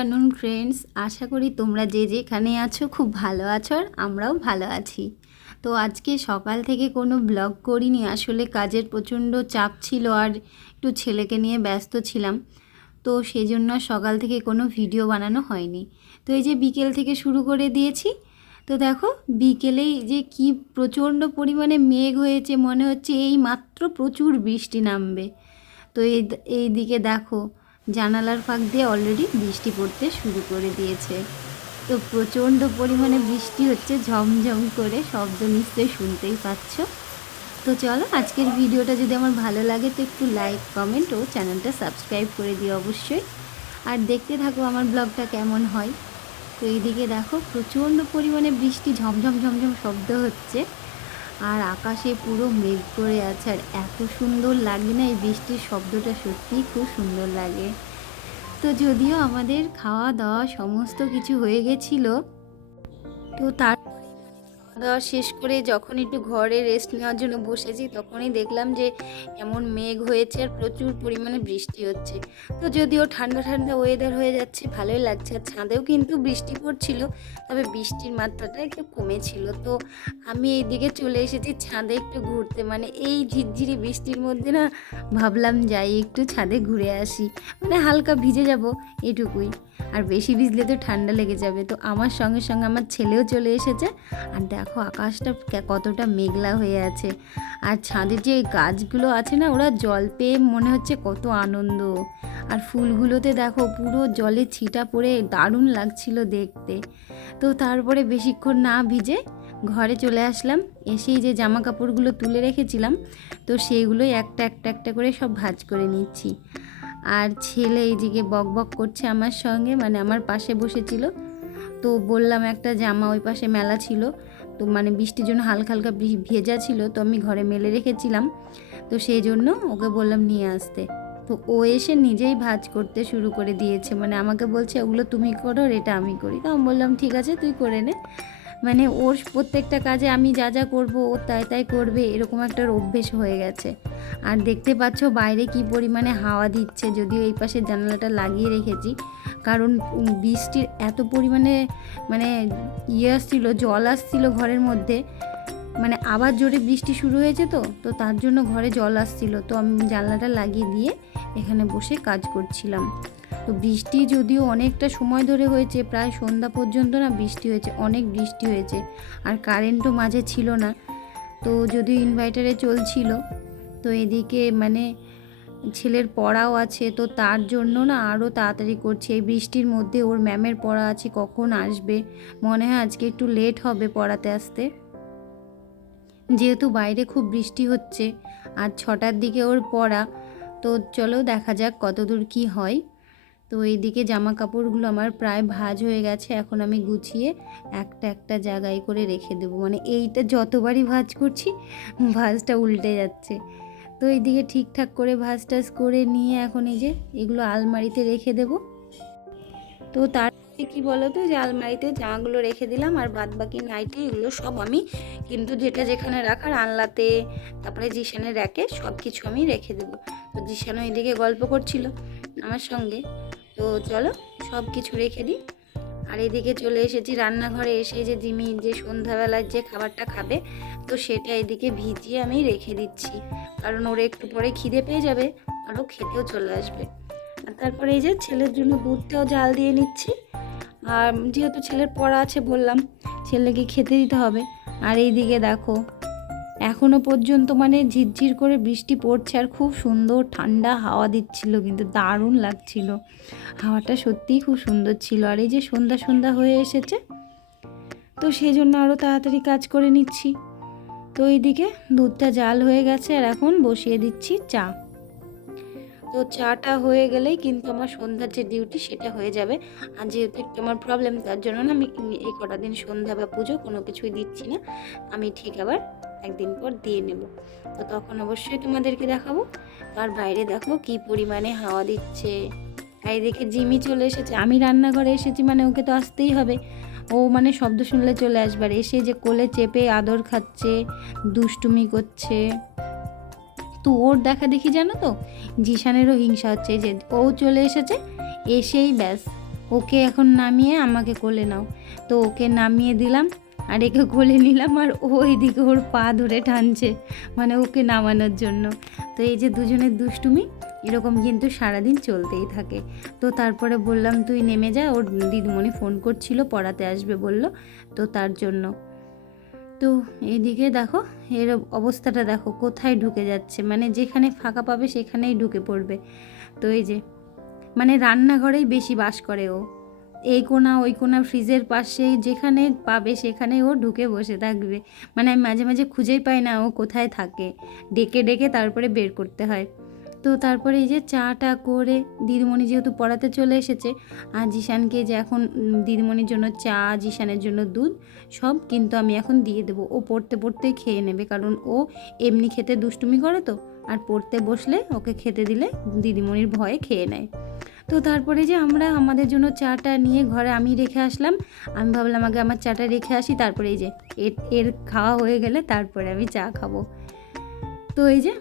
Afternoon friends, আশা করি তোমরা যে যেখানে আছো খুব ভালো আছো আর আমরাও ভালো আছি। তো আজকে সকাল থেকে কোনো ব্লগ করিনি, আসলে কাজের প্রচণ্ড চাপ ছিল আর একটু ছেলেকে নিয়ে ব্যস্ত ছিলাম। তো সেই জন্য সকাল থেকে কোনো ভিডিও বানানো হয়নি। তো এই যে বিকেল থেকে শুরু করে দিয়েছি। তো দেখো বিকেলেই যে কি প্রচণ্ড পরিমাণে মেঘ হয়েছে, মনে হচ্ছে এই মাত্র প্রচুর বৃষ্টি নামবে। তো এই দিকে দেখো জানালার ফাঁক দিয়ে অলরেডি বৃষ্টি পড়তে শুরু করে দিয়েছে। তো প্রচণ্ড পরিমাণে বৃষ্টি হচ্ছে, ঝমঝম করে শব্দ নিশ্চয়ই শুনতেই পাচ্ছ। তো চলো আজকের ভিডিওটা যদি আমার ভালো লাগে তো একটু লাইক, কমেন্ট ও চ্যানেলটা সাবস্ক্রাইব করে দিও অবশ্যই। আর দেখতে থাকো আমার ব্লগটা কেমন হয়। তো এইদিকে দেখো প্রচণ্ড পরিমাণে বৃষ্টি, ঝমঝম ঝমঝম শব্দ হচ্ছে আর আকাশে পুরো মেঘ করে আছে। আর এত সুন্দর লাগে না এই বৃষ্টির শব্দটা, সত্যিই খুব সুন্দর লাগে। তো যদিও আমাদের খাওয়া দাওয়া সমস্ত কিছু হয়ে গেছিলো, তো তার খাওয়া দাওয়া শেষ করে যখন একটু ঘরে রেস্ট নেওয়ার জন্য বসেছি তখনই দেখলাম যে এমন মেঘ হয়েছে আর প্রচুর পরিমাণে বৃষ্টি হচ্ছে। তো যদিও ঠান্ডা ঠান্ডা ওয়েদার হয়ে যাচ্ছে, ভালোই লাগছে। আর ছাদেও কিন্তু বৃষ্টি পড়ছিল, তবে বৃষ্টির মাত্রাটা একটু কমেছিল। তো আমি এইদিকে চলে এসেছি ছাদে একটু ঘুরতে, মানে এই ঝিরঝিরি বৃষ্টির মধ্যে না ভাবলাম যাই একটু ছাদে ঘুরে আসি, মানে হালকা ভিজে যাব এটুকুই। আর বেশি ভিজলে তো ঠান্ডা লেগে যাবে। তো আমার সঙ্গে সঙ্গে আমার ছেলেও চলে এসেছে। আর দেখো আকাশটা কতটা মেঘলা হয়ে আছে। আর ছাদের যে গাছগুলো আছে না, ওরা জল পেয়ে মনে হচ্ছে কত আনন্দ। আর ফুলগুলোতে দেখো পুরো জলে ছিটা পড়ে দারুণ লাগছিল দেখতে। তো তারপরে বেশিক্ষণ না ভিজে ঘরে চলে আসলাম। এসেই যে জামা কাপড়গুলো তুলে রেখেছিলাম, তো সেগুলোই একটা একটা একটা করে সব ভাঁজ করে নিচ্ছি। আর ছেলে এইদিকে বক বক করছে আমার সঙ্গে, মানে আমার পাশে বসেছিল। তো বললাম একটা জামা ওই পাশে মেলা ছিল, তো মানে বৃষ্টির জন্য হালকা হালকা ভেজা ছিল, তো আমি ঘরে মেলে রেখেছিলাম। তো সেই জন্য ওকে বললাম নিয়ে আসতে। তো ও এসে নিজেই ভাঁজ করতে শুরু করে দিয়েছে, মানে আমাকে বলছে ওগুলো তুমি করো, এটা আমি করি। তো আমি বললাম ঠিক আছে তুই করে নে। মানে ওর প্রত্যেকটা কাজে আমি যা যা করব ও তাই তাই করবে, এরকম একটা অভ্যেস হয়ে গেছে। আর দেখতে পাচ্ছ বাইরে কি পরিমাণে হাওয়া দিচ্ছে, যদিও এই পাশে জানালাটা লাগিয়ে রেখেছি, কারণ বৃষ্টির এত পরিমাণে মানে আসছিল, জল আসছিল ঘরের মধ্যে। মানে আবার জোরে বৃষ্টি শুরু হয়েছে, তো তার জন্য ঘরে জল আসছিল। তো আমি জানলাটা লাগিয়ে দিয়ে এখানে বসে কাজ করছিলাম। তো বৃষ্টি যদিও অনেকটা সময় ধরে হয়েছে, প্রায় সন্ধ্যা পর্যন্ত না বৃষ্টি হয়েছে, অনেক বৃষ্টি হয়েছে। আর কারেন্টও মাঝে ছিল না, তো যদিও ইনভার্টারে চলছিল। তো এদিকে মানে ছেলের পড়াও আছে, তো তার জন্য না আরও তাড়াতাড়ি করছে। এই বৃষ্টির মধ্যে ওর ম্যামের পড়া আছে, কখন আসবে, মনে হয় আজকে একটু লেট হবে পড়াতে আসতে, যেহেতু বাইরে খুব বৃষ্টি হচ্ছে। আর 6টার দিকে ওর পড়া। তো চলো দেখা যাক কতদূর কি হয়। তো এইদিকে জামা কাপড়গুলো আমার প্রায় ভাঁজ হয়ে গেছে, এখন আমি গুছিয়ে একটা একটা জায়গায় করে রেখে দেবো। মানে এইটা যতবারই ভাঁজ করছি ভাঁজটা উল্টে যাচ্ছে। তো এইদিকে ঠিকঠাক করে ভাঁজ টাজ করে নিয়ে এখন এই যে এগুলো আলমারিতে রেখে দেব। তো তারপরে কি বলো তো, যে আলমারিতে জামাগুলো রেখে দিলাম, আর বাদ বাকি নাইটি এগুলো সব আমি কিন্তু যেটা যেখানে রাখার আনলাতে, তারপরে জিশানের র্যাকে সব কিছু আমি রেখে দেবো। তো জিশানও এদিকে গল্প করছিল আমার সঙ্গে। তো চলো সব কিছু রেখে দিই। আর এদিকে চলে এসেছি রান্নাঘরে। এসে যে জিমি যে সন্ধ্যাবেলার যে খাবারটা খাবে, তো সেটা এদিকে ভিজিয়ে আমি রেখে দিচ্ছি, কারণ ওর একটু পরে খিদে পেয়ে যাবে আর ও খেতেও চলে আসবে। আর তারপরে এই যে ছেলের জন্য দুধটাও জাল দিয়ে নিচ্ছি। আর যেহেতু ছেলের পড়া আছে বললাম, ছেলেকে খেতে দিতে হবে। আর এইদিকে দেখো এখনও পর্যন্ত মানে ঝিরঝির করে বৃষ্টি পড়ছে আর খুব সুন্দর ঠান্ডা হাওয়া দিচ্ছিল, কিন্তু দারুণ লাগছিল। হাওয়াটা সত্যিই খুব সুন্দর ছিল। আর এই যে সন্ধ্যা সন্ধ্যা হয়ে এসেছে, তো সেই জন্য আরও তাড়াতাড়ি কাজ করে নিচ্ছি। তো এইদিকে দুধটা জাল হয়ে গেছে আর এখন বসিয়ে দিচ্ছি চা। তো চাটা হয়ে গেলেই কিন্তু আমার সন্ধ্যার যে ডিউটি সেটা হয়ে যাবে। আর যেহেতু একটু আমার প্রবলেম, তার জন্য না আমি এই কটা দিন সন্ধ্যা বা পুজো কোনো কিছুই দিচ্ছি না। আমি ঠিক আবার একদিন পর দিয়ে নেব, তো তখন অবশ্যই তোমাদেরকে দেখাবো। আর বাইরে দেখো কি পরিমাণে হাওয়া দিচ্ছে। আর এদিকে জিমি চলে এসেছে, আমি রান্নাঘরে এসেছি মানে ওকে তো আসতেই হবে। ও মানে শব্দ শুনলে চলে আসবে, আর এসে যে কোলে চেপে আদর খাচ্ছে, দুষ্টুমি করছে। তো ওর দেখা দেখি জানো তো জিশানেরও হিংসা হচ্ছে, যে ও চলে এসেছে, এসেই ব্যাস ওকে এখন নামিয়ে আমাকে কোলে নাও। তো ওকে নামিয়ে দিলাম আর একে কোলে নিলাম, আর ও এইদিকে ওর পা ধরে টানছে মানে ওকে নামানোর জন্য। তো এই যে দুজনের দুষ্টুমি এরকম কিন্তু সারাদিন চলতেই থাকে। তো তারপরে বললাম তুই নেমে যা, ওর দিদিমণি ফোন করছিল পড়াতে আসবে বলল, তো তার জন্য। তো এইদিকে দেখো এর অবস্থাটা দেখো, কোথায় ঢুকে যাচ্ছে, মানে যেখানে ফাঁকা পাবে সেখানেই ঢুকে পড়বে। তো এই যে মানে রান্নাঘরেই বেশি বাস করে ও, এই কোণা ওই কোণা ফ্রিজের পাশে যেখানে পাবে সেখানে ও ঢুকে বসে থাকবে। মানে আমি মাঝে মাঝে খুঁজেই পাই না ও কোথায় থাকে, ডেকে ডেকে তারপরে বের করতে হয়। তো তারপরে এই যে চাটা করে দিদিমণি যেহেতু পড়াতে চলে এসেছে, আর জিশানকে যে এখন দিদিমণির জন্য চা, জিশানের জন্য দুধ সব কিন্তু আমি এখন দিয়ে দেবো। ও পড়তে পড়তেই খেয়ে নেবে, কারণ ও এমনি খেতে দুষ্টুমি করে, তো আর পড়তে বসলে ওকে খেতে দিলে দিদিমণির ভয়ে খেয়ে নেয়। তো তারপরে যে আমরা আমাদের জন্য চাটা নিয়ে ঘরে আমি রেখে আসলাম। আমি ভাবলাম আগে আমার চাটা রেখে আসি, তারপরে এই যে এর খাওয়া হয়ে গেলে তারপরে আমি চা খাবো। তো এই যে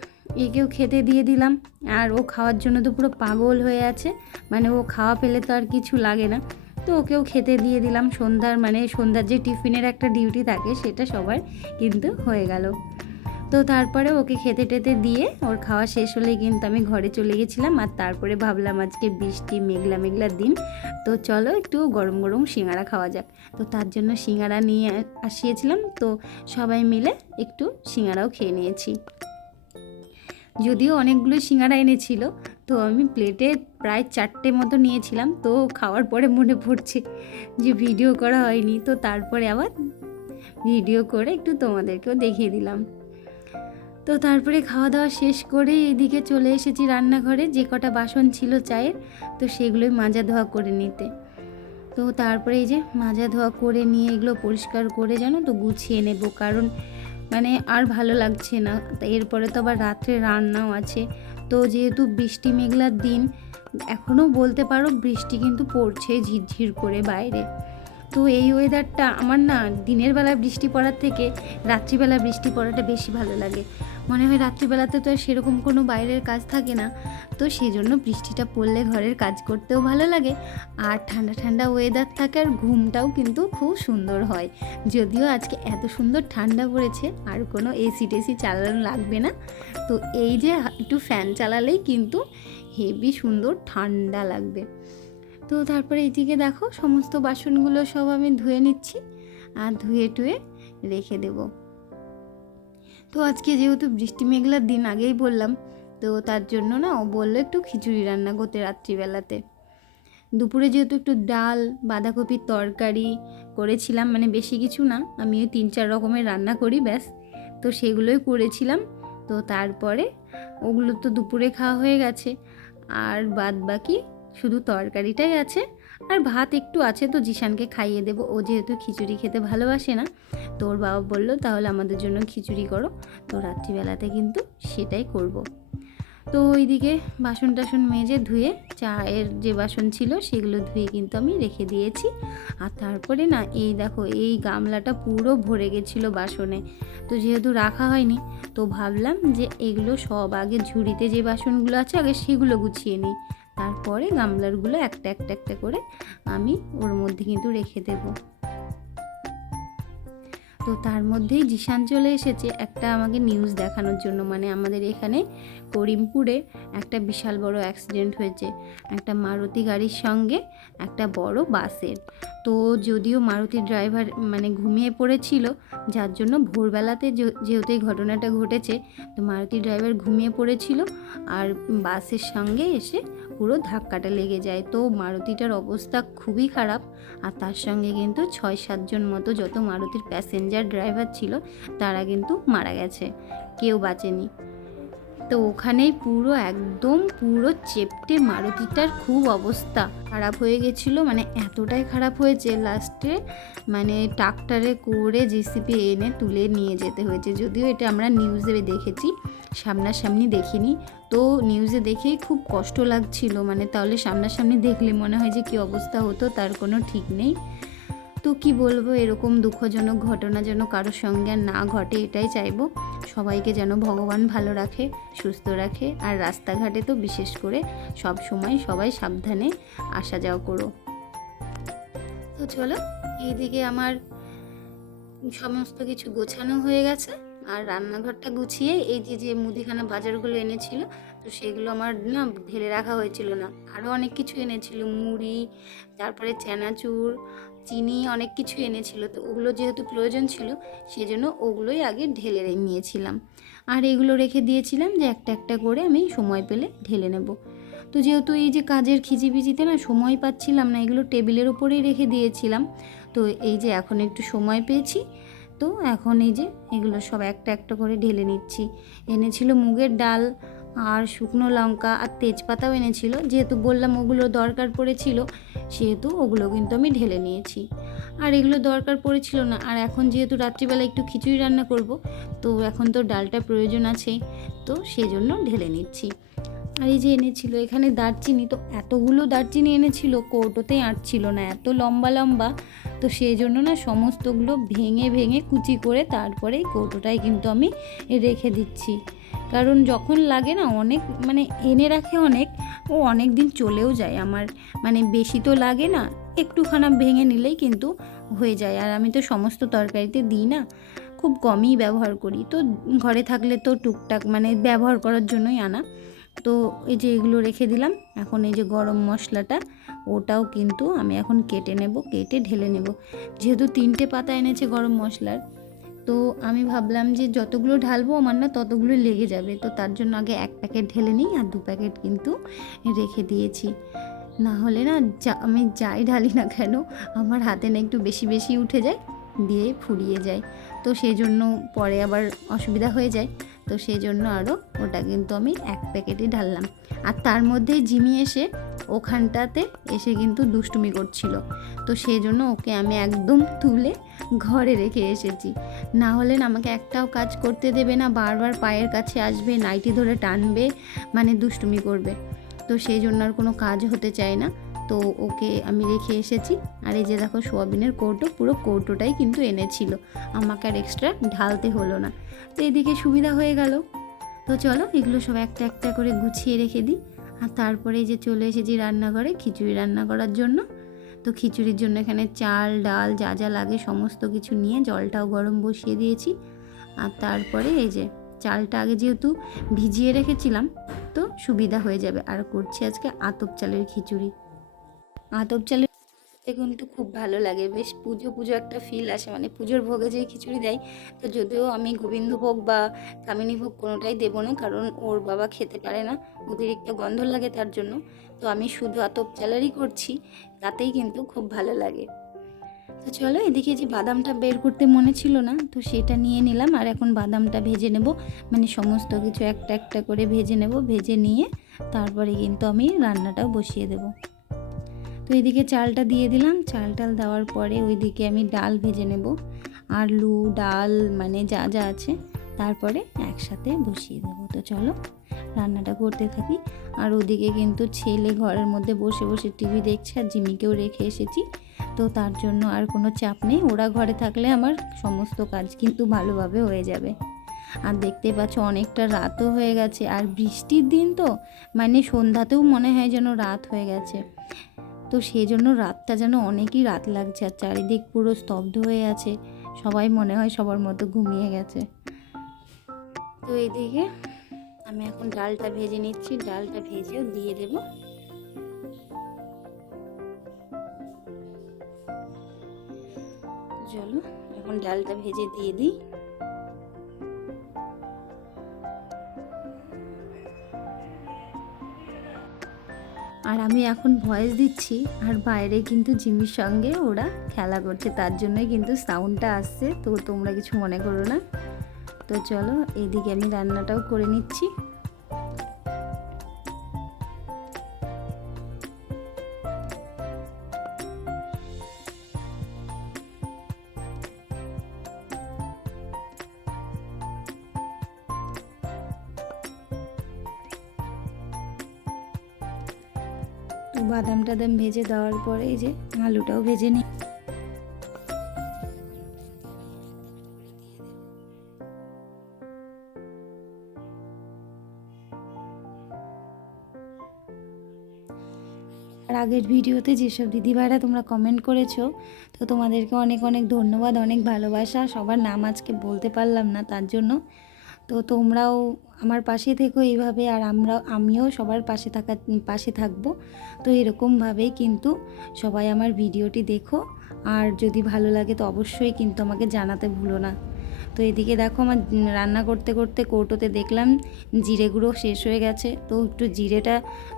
একেও খেতে দিয়ে দিলাম, আর ও খাওয়ার জন্য তো পুরো পাগল হয়ে আছে, মানে ও খাওয়া পেলে তো আর কিছু লাগে না। তো ওকেও খেতে দিয়ে দিলাম। সন্ধ্যার যে টিফিনের একটা ডিউটি থাকে সেটা সবার কিন্তু হয়ে গেল। তো তারপরে ওকে খেতে টেতে দিয়ে ওর খাওয়া শেষ হলেই কিন্তু আমি ঘরে চলে গেছিলাম। আর তারপরে ভাবলাম আজকে বৃষ্টি মেঘলা মেঘলা দিন, তো চলো একটু গরম গরম সিঙ্গারা খাওয়া যাক। তো তার জন্য সিঙ্গারা নিয়ে আসিয়েছিলাম, তো সবাই মিলে একটু সিঙ্গারাও খেয়ে নিয়েছি। যদিও অনেকগুলো সিঙ্গারা এনেছিল, তো আমি প্লেটে প্রায় 4টে মতো নিয়েছিলাম। তো খাওয়ার পরে মনে পড়ছে যে ভিডিও করা হয়নি, তো তারপরে আবার ভিডিও করে একটু তোমাদেরকেও দেখিয়ে দিলাম। তো তারপরে খাওয়া দাওয়া শেষ করে এদিকে চলে এসেছি রান্নাঘরে, যে কটা বাসন ছিল চায়ের, তো সেগুলোই মাজা ধোয়া করে নিতে। তো তারপরে এই যে মাজা ধোয়া করে নিয়ে এগুলো পরিষ্কার করে জানো তো গুছিয়ে নেব, কারণ মানে আর ভালো লাগছে না। এরপরে তো আবার রাত্রে রান্নাও আছে। তো যেহেতু বৃষ্টি মেঘলার দিন, এখনও বলতে পারো বৃষ্টি কিন্তু পড়ছে ঝিরঝির করে বাইরে। তো এই ওয়েদারটা আমার না দিনের বেলা বৃষ্টি পড়ার থেকে রাত্রিবেলা বৃষ্টি পড়াটা বেশি ভালো লাগে। মনে হয় রাত্রিবেলাতে তো আর সেরকম কোনো বাইরের কাজ থাকে না, তো সেই জন্য বৃষ্টিটা পড়লে ঘরের কাজ করতেও ভালো লাগে, আর ঠান্ডা ঠান্ডা ওয়েদার থাকে, আর ঘুমটাও কিন্তু খুব সুন্দর হয়। যদিও আজকে এত সুন্দর ঠান্ডা পড়েছে আর কোনো এসি টেসি চালানো লাগবে না, তো এই যে একটু ফ্যান চালালেই কিন্তু হেভি সুন্দর ঠান্ডা লাগবে। তো তারপরে এইদিকে দেখো সমস্ত বাসনগুলো সব আমি ধুয়ে নিচ্ছি, আর ধুয়ে টুয়ে রেখে দেব। তো আজকে যেহেতু বৃষ্টি মেঘলার দিন আগেই বললাম, তো তার জন্য না ও বললো একটু খিচুড়ি রান্না করতে রাত্রিবেলাতে। দুপুরে যেহেতু একটু ডাল বাঁধাকপির তরকারি করেছিলাম, মানে বেশি কিছু না, আমি ওই 3-4 রকমের রান্না করি ব্যাস, তো সেগুলোই করেছিলাম। তো তারপরে ওগুলো তো দুপুরে খাওয়া হয়ে গেছে, আর বাদ বাকি শুধু তরকারিটাই আছে, আর ভাত একটু আছে, তো জিশানকে খাইয়ে দেবো। ও যেহেতু খিচুড়ি খেতে ভালোবাসে না, তো ওর বাবা বললো তাহলে আমাদের জন্য খিচুড়ি করো, তো রাত্রিবেলাতে কিন্তু সেটাই করব। তো ওইদিকে বাসন টাসন মেজে ধুয়ে চায়ের যে বাসন ছিল সেগুলো ধুয়ে কিন্তু আমি রেখে দিয়েছি। আর তারপরে না এই দেখো এই গামলাটা পুরো ভরে গেছিলো বাসনে, তো যেহেতু রাখা হয়নি, তো ভাবলাম যে এগুলো সব আগে ঝুড়িতে যে বাসনগুলো আছে আগে সেগুলো গুছিয়ে নিই, তারপরে গামলারগুলো একটা একটা একটা করে আমি ওর মধ্যে কিন্তু রেখে দেবো। তো তার মধ্যেই জিশান চলে এসেছে একটা আমাকে নিউজ দেখানোর জন্য। মানে আমাদের এখানে করিমপুরে একটা বিশাল বড় অ্যাক্সিডেন্ট হয়েছে, একটা মারুতি গাড়ির সঙ্গে একটা বড় বাসের। তো যদিও মারুতির ড্রাইভার মানে ঘুমিয়ে পড়েছিল, যার জন্য ভোরবেলাতে যেহেতু এই ঘটনাটা ঘটেছে, তো মারুতি ড্রাইভার ঘুমিয়ে পড়েছিল, আর বাসের সঙ্গে এসে পুরো ধাক্কাটা লেগে যায়। তো মারুতিটার অবস্থা খুবই খারাপ, আর তার সঙ্গে কিন্তু 6-7 জন মতো যত মারুতির প্যাসেঞ্জার ড্রাইভার ছিল তারা কিন্তু মারা গেছে, কেউ বাঁচেনি। তো ওখানেই একদম পুরো চেপটে মারুতিটার খুব অবস্থা খারাপ হয়ে গেছিলো, মানে এতটাই খারাপ হয়েছে লাস্টে মানে ট্রাক্টরে করে জেসিপি এনে তুলে নিয়ে যেতে হয়েছে। যদিও এটা আমরা নিউজে দেখেছি, সামনাসামনি দেখিনি। তো নিউজে দেখেই খুব কষ্ট লাগছিল, মানে তাহলে সামনাসামনি দেখলে মনে হয় যে কী অবস্থা হতো তার কোনো ঠিক নেই। তো কি বলবো, এরকম দুঃখজনক ঘটনা যেন কারোর সঙ্গে আর না ঘটে, এটাই চাইবো। সবাইকে যেন ভগবান ভালো রাখে, সুস্থ রাখে, আর রাস্তাঘাটে তো বিশেষ করে সব সময় সবাই সাবধানে আসা যাওয়া করো। তো চলো, এইদিকে আমার সমস্ত কিছু গোছানো হয়ে গেছে। আর রান্নাঘরটা গুছিয়ে এই যে যে মুদিখানা বাজারগুলো এনেছিল, তো সেগুলো আমার না ঢেলে রাখা হয়েছিল না। আরও অনেক কিছু এনেছিল, মুড়ি, তারপরে চানাচুর, চিনি, অনেক কিছু এনেছিল। তো ওগুলো যেহেতু প্রয়োজন ছিল, সেজন্য ওগুলোই আগে ঢেলে নিয়েছিলাম। আর এগুলো রেখে দিয়েছিলাম যে একটা একটা করে আমি সময় পেলে ঢেলে নেব। তো যেহেতু এই যে কাজের খিচিবিচিতে না সময় পাচ্ছিলাম না, এগুলো টেবিলের ওপরেই রেখে দিয়েছিলাম। তো এই যে এখন একটু সময় পেয়েছি, তো এখন এই যে এগুলো সব একটা একটা করে ঢেলে নিচ্ছি। এনেছিল মুগের ডাল আর শুকনো লঙ্কা আর তেজপাতাও এনেছিল, যেহেতু বললাম ওগুলো দরকার পড়েছিল, সেহেতু ওগুলো কিন্তু আমি ঢেলে নিয়েছি। আর এগুলো দরকার পড়েছিল না, আর এখন যেহেতু রাত্রিবেলা একটু খিচুড়ি রান্না করব, তো এখন তো ডালটা প্রয়োজন আছেই, তো সেজন্য ঢেলে নিচ্ছি। আর এই যে এনেছিল এখানে দারচিনি, তো এতগুলো দারচিনি এনেছিল, কৌটোতেই আঁটছিল না, এত লম্বা লম্বা। তো সেই জন্য না সমস্তগুলো ভেঙে ভেঙে কুচি করে তারপরে এই কৌটোটায় কিন্তু আমি রেখে দিচ্ছি। কারণ যখন লাগে না অনেক, মানে এনে রাখে অনেক, ও অনেক দিন চলেও যায় আমার, মানে বেশি তো লাগে না, একটুখানা ভেঙে নিলেই কিন্তু হয়ে যায়। আর আমি তো সমস্ত তরকারিতে দিই না, খুব কমই ব্যবহার করি। তো ঘরে থাকলে তো টুকটাক মানে ব্যবহার করার জন্যই আনা। তো এই যে এগুলো রেখে দিলাম। এখন এই যে গরম মশলাটা, ওটাও কিন্তু আমি এখন কেটে নেব, কেটে ঢেলে নেব। যেহেতু 3টে পাতা এনেছে গরম মশলার, তো আমি ভাবলাম যে যতগুলো ঢালবো আমার না ততগুলো লেগে যাবে, তো তার জন্য আগে 1 প্যাকেট ঢেলে নিই, আর 2 প্যাকেট কিন্তু রেখে দিয়েছি। না হলে না আমি যাই ঢালি না কেন, আমার হাতে না একটু বেশি বেশি উঠে যায়, দিয়ে ফুরিয়ে যায়। তো সেই জন্য পরে আবার অসুবিধা হয়ে যায়। তো সেই জন্য আরও ওটা কিন্তু আমি 1 প্যাকেটই ঢাললাম। আর তার মধ্যেই জিমি এসে ওখানটাতে এসে কিন্তু দুষ্টুমি করছিল, তো সেই জন্য ওকে আমি একদম তুলে ঘরে রেখে এসেছি। না হলে না আমাকে একটাও কাজ করতে দেবে না, বারবার পায়ের কাছে আসবে, নাইটি ধরে টানবে, মানে দুষ্টুমি করবে। তো সেই জন্য আর কোনো কাজ হতে চায় না, তো ওকে আমি রেখে এসেছি। আর এই যে দেখো সোয়াবিনের কৌটো, পুরো কৌটোটাই কিন্তু এনেছিল, আমাকে আর এক্সট্রা ঢালতে হলো না। তো এদিকে সুবিধা হয়ে গেল। তো চলো এগুলো সব একটা একটা করে গুছিয়ে রেখে দিই। আর তারপরে যে চলে এসেছি রান্নাঘরে খিচুড়ি রান্না করার জন্য। তো খিচুড়ির জন্য এখানে চাল ডাল যা যা লাগে সমস্ত কিছু নিয়ে জলটাও গরম বসিয়ে দিয়েছি। আর তারপরে এই যে চালটা আগে যেহেতু ভিজিয়ে রেখেছিলাম, তো সুবিধা হয়ে যাবে। আর করছি আজকে আতপ চালের খিচুড়ি। আতপ চালের কিন্তু খুব ভালো লাগে, বেশ পুজো পুজো একটা ফিল আসে, মানে পুজোর ভোগে যে খিচুড়ি দেয়। তো যদিও আমি গোবিন্দভোগ বা কামিনী ভোগ কোনোটাই দেবো না, কারণ ওর বাবা খেতে পারে না, অতিরিক্ত গন্ধ লাগে তার জন্য। তো আমি শুধু আতপ চালেরই করছি, তাতেই কিন্তু খুব ভালো লাগে। তো চলো এদিকে যে বাদামটা বের করতে মনে ছিল না, তো সেটা নিয়ে নিলাম। আর এখন বাদামটা ভেজে নেব, মানে সমস্ত কিছু একটা একটা করে ভেজে নেব, ভেজে নিয়ে তারপরে কিন্তু আমি রান্নাটাও বসিয়ে দেব। তো এদিকে চালটা দিয়ে দিলাম, চাল টাল দেওয়ার পরে ওইদিকে আমি ডাল ভেজে নেব, আলু ডাল মানে যা যা আছে, তারপরে একসাথে বসিয়ে দেবো। তো চলো রান্নাটা করতে থাকি। আর ওদিকে কিন্তু ছেলে ঘরের মধ্যে বসে বসে টিভি দেখছে, আর জিমিকেও রেখে এসেছি, তো তার জন্য আর কোনো চাপ নেই। ওরা ঘরে থাকলে আমার সমস্ত কাজ কিন্তু ভালোভাবে হয়ে যাবে। আর দেখতে পাচ্ছ অনেকটা রাতও হয়ে গেছে, আর বৃষ্টির দিন তো মানে সন্ধ্যাতেও মনে হয় যেন রাত হয়ে গেছে। তো সেই জন্য রাতটা যেন অনেকই রাত লাগছে, আর চারিদিক পুরো স্তব্ধ হয়ে আছে, সবাই মনে হয় সবার মতো ঘুমিয়ে গেছে। তো এইদিকে আমি এখন ডালটা ভেজে নিচ্ছি, ডালটা ভেজেও দিয়ে দেব। চলো এখন ডালটা ভেজে দিয়ে দিই। আর আমি এখন ভয়েস দিচ্ছি, আর বাইরে কিন্তু জিমির সঙ্গে ওরা খেলা করছে, তার জন্যই কিন্তু সাউন্ডটা আসছে, তো তোমরা কিছু মনে করো না। তো চলো এইদিকে আমি রান্নাটাও করে নিচ্ছি। তো বাদাম টাদাম ভেজে দেওয়ার পরে এই যে আলুটাও ভেজে নিই। আর আগের ভিডিওতে যেসব দিদিভাইরা তোমরা কমেন্ট করেছো, তো তোমাদেরকে অনেক অনেক ধন্যবাদ, অনেক ভালোবাসা। সবার নাম আজকে বলতে পারলাম না, তার জন্য। তো তোমরাও আমার পাশে থেকো এইভাবে, আর আমিও সবার পাশে থাকবো। তো এরকমভাবেই কিন্তু সবাই আমার ভিডিওটি দেখো, আর যদি ভালো লাগে তো অবশ্যই কিন্তু আমাকে জানাতে ভুলো না। তো এদিকে দেখো আমার রান্না করতে করতে কৌটোতে দেখলাম জিরে গুঁড়ো শেষ হয়ে গেছে, তো একটু জিরেটা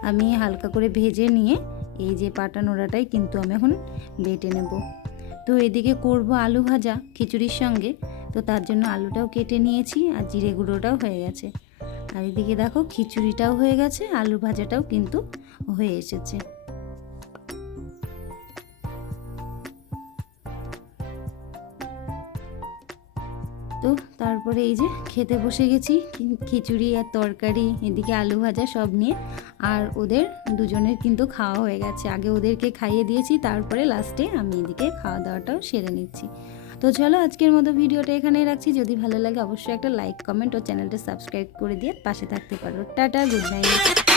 আমি হালকা করে ভেজে নিয়ে এই যে পাটা নোড়াটাই কিন্তু আমি এখন বেটে নেব। তো এদিকে করব আলু ভাজা খিচুড়ির সঙ্গে, তো তার জন্য আলুটাও কেটে নিয়েছি আর জিরে গুঁড়োটাও হয়ে গেছে। আর এদিকে দেখো খিচুড়িটাও হয়ে গেছে, আলু ভাজাটাও কিন্তু হয়ে এসেছে। তো তারপরে এই যে খেতে বসে গেছি, খিচুড়ি আর তরকারি, এদিকে আলু ভাজা সব নিয়ে। আর ওদের দুজনের কিন্তু খাওয়া হয়ে গেছে, আগে ওদেরকে খাইয়ে দিয়েছি, তারপরে লাস্টে আমি এদিকে খাওয়া দাওয়াটাও সেরে নিচ্ছি। তো চলো আজকের মতো ভিডিওটা এখানেই রাখছি। যদি ভালো লাগে অবশ্যই একটা লাইক, কমেন্ট ও চ্যানেলটা সাবস্ক্রাইব করে দিয়ে পাশে থাকতে পারো। Tata, good night.